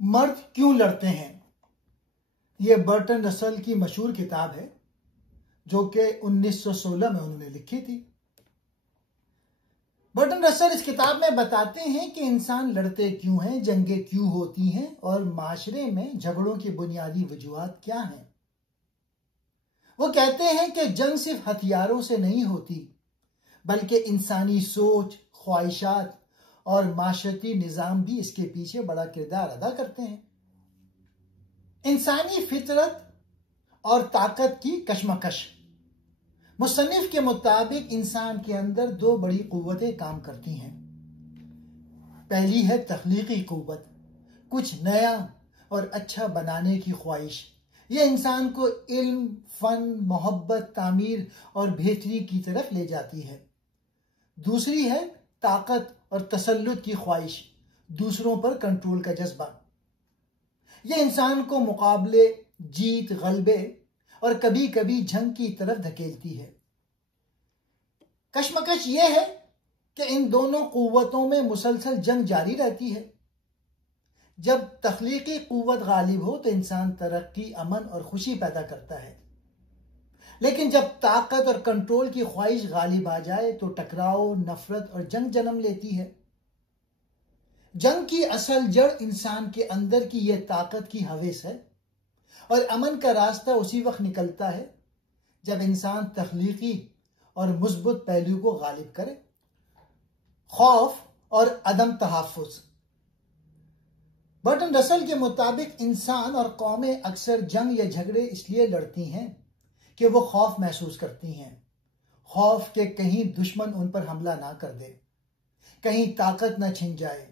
मर्द क्यों लड़ते हैं? ये बर्टन रसल की मशहूर किताब है जो कि 1916 में उन्होंने लिखी थी। बर्टन रसल इस किताब में बताते हैं कि इंसान लड़ते क्यों हैं, जंगें क्यों होती हैं और माशरे में झगड़ों की बुनियादी वजूहात क्या हैं। वो कहते हैं कि जंग सिर्फ हथियारों से नहीं होती बल्कि इंसानी सोच, ख्वाहिशात और माशरती निज़ाम भी इसके पीछे बड़ा किरदार अदा करते हैं। इंसानी फितरत और ताकत की कशमकश। मुसन्निफ के मुताबिक इंसान के अंदर दो बड़ी कुव्वतें काम करती हैं। पहली है तख्लीकी कुव्वत, कुछ नया और अच्छा बनाने की ख्वाहिश। यह इंसान को इल्म, फन, मोहब्बत, तामीर और बेहतरी की तरफ ले जाती है। दूसरी है ताकत और तसल्लुत की ख्वाहिश, दूसरों पर कंट्रोल का जज्बा। यह इंसान को मुकाबले, जीत, गलबे और कभी कभी जंग की तरफ धकेलती है। कशमकश यह है कि इन दोनों कुव्वतों में मुसलसल जंग जारी रहती है। जब तख्लीकी कुव्वत गालिब हो तो इंसान तरक्की, अमन और खुशी पैदा करता है, लेकिन जब ताकत और कंट्रोल की ख्वाहिश गालिब आ जाए तो टकराव, नफरत और जंग जन्म लेती है। जंग की असल जड़ इंसान के अंदर की यह ताकत की हवेस है और अमन का रास्ता उसी वक्त निकलता है जब इंसान तख्लीकी और मुस्बत पहलू को गालिब करे। खौफ और अदम तहफ़्फ़ुज़। बर्टन रसल के मुताबिक इंसान और कौमें अक्सर जंग या झगड़े इसलिए लड़ती हैं कि वो खौफ महसूस करती हैं। खौफ के कहीं दुश्मन उन पर हमला ना कर दे, कहीं ताकत ना छिन जाए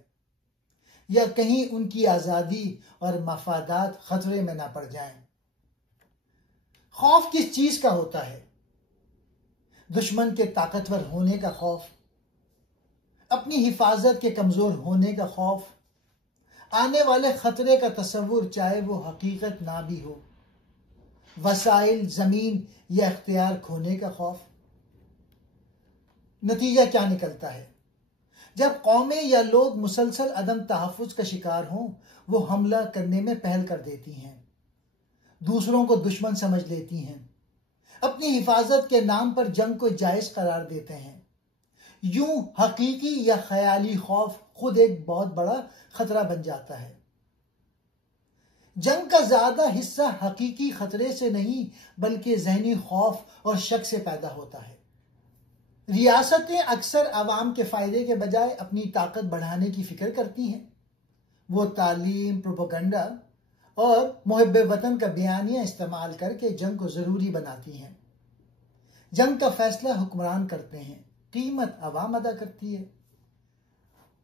या कहीं उनकी आज़ादी और मफादात खतरे में ना पड़ जाएं। खौफ किस चीज का होता है? दुश्मन के ताकतवर होने का खौफ, अपनी हिफाजत के कमजोर होने का खौफ, आने वाले खतरे का तसव्वुर चाहे वो हकीकत ना भी हो, वसाइल, जमीन या इख्तियार खोने का खौफ। नतीजा क्या निकलता है? जब कौमें या लोग मुसलसल अदम तहफ़्फ़ुज़ का शिकार हों, वो हमला करने में पहल कर देती हैं, दूसरों को दुश्मन समझ लेती हैं, अपनी हिफाजत के नाम पर जंग को जायज करार देते हैं। यूं हकीकी या ख्याली खौफ खुद एक बहुत बड़ा खतरा बन जाता है। जंग का ज्यादा हिस्सा हकीकी खतरे से नहीं बल्कि जहनी खौफ और शक से पैदा होता है। रियासतें अक्सर अवाम के फायदे के बजाय अपनी ताकत बढ़ाने की फिक्र करती हैं। वो तालीम, प्रोपेगेंडा और मुहिब्बे वतन का बयानिया इस्तेमाल करके जंग को जरूरी बनाती हैं। जंग का फैसला हुक्मरान करते हैं, कीमत अवाम अदा करती है।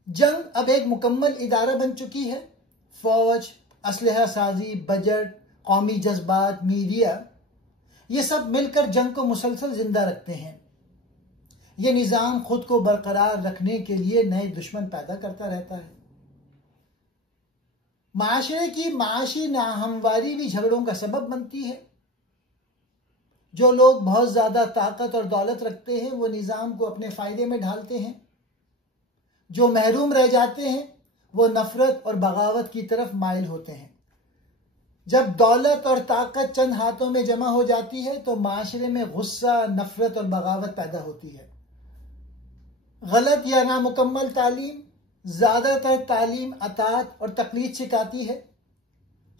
जंग अब एक मुकम्मल इदारा बन चुकी है। फौज, असलहा साजी, बजट, कौमी जज्बात, मीडिया, ये सब मिलकर जंग को मुसलसल जिंदा रखते हैं। यह निज़ाम खुद को बरकरार रखने के लिए नए दुश्मन पैदा करता रहता है। माशरे की माशी नाहमवारी भी झगड़ों का सबब बनती है। जो लोग बहुत ज्यादा ताकत और दौलत रखते हैं वो निज़ाम को अपने फायदे में ढालते हैं। जो महरूम रह जाते हैं वो नफरत और बगावत की तरफ माइल होते हैं। जब दौलत और ताकत चंद हाथों में जमा हो जाती है तो माशरे में गुस्सा, नफरत और बगावत पैदा होती है। गलत या नामुकम्मल तालीम ज्यादातर तालीम अतात और तकलीद सिखाती है।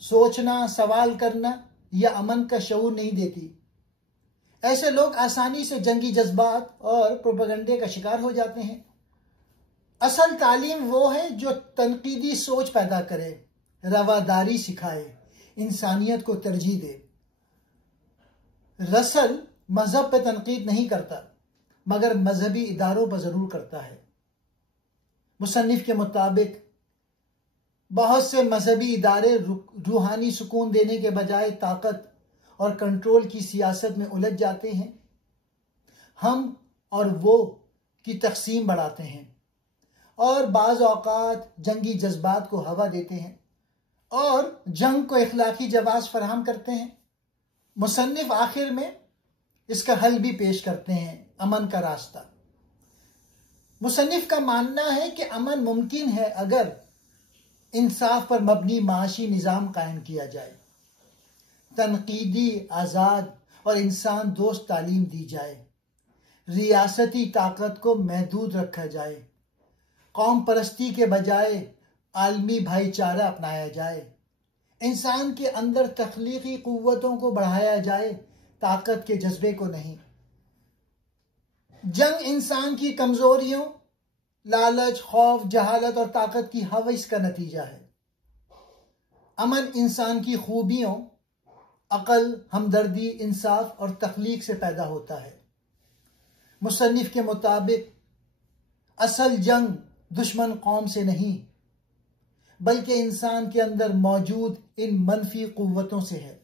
सोचना, सवाल करना या अमन का शऊर नहीं देती। ऐसे लोग आसानी से जंगी जज्बात और प्रोपेगेंडे का शिकार हो जाते हैं। असल तालीम वो है जो तनकीदी सोच पैदा करे, रवादारी सिखाए, इंसानियत को तरजीह दे। रसल मजहब पे तनकीद नहीं करता मगर मजहबी इदारों पर जरूर करता है। मुसन्निफ के मुताबिक बहुत से मजहबी इदारे रूहानी सुकून देने के बजाय ताकत और कंट्रोल की सियासत में उलझ जाते हैं। हम और वो की तकसीम बढ़ाते हैं और बाज़ औक़ात जंगी जज्बात को हवा देते हैं और जंग को इखलाकी जवाब फराहम करते हैं। मुसन्निफ आखिर में इसका हल भी पेश करते हैं, अमन का रास्ता। मुसन्निफ का मानना है कि अमन मुमकिन है अगर इंसाफ पर मबनी माशी निज़ाम कायम किया जाए, तनकीदी, आज़ाद और इंसान दोस्त तालीम दी जाए, रियासती ताकत को महदूद रखा जाए, कौम परस्ती के बजाय आलमी भाईचारा अपनाया जाए, इंसान के अंदर तख्लीकी कुव्वतों को बढ़ाया जाए, ताकत के जज्बे को नहीं। जंग इंसान की कमजोरियों, लालच, खौफ, जहालत और ताकत की हवस का नतीजा है। अमन इंसान की खूबियों, अकल, हमदर्दी, इंसाफ और तख्लीक से पैदा होता है। मुसन्निफ के मुताबिक असल जंग दुश्मन कौम से नहीं, बल्कि इंसान के अंदर मौजूद इन मनफी कुव्वतों से है।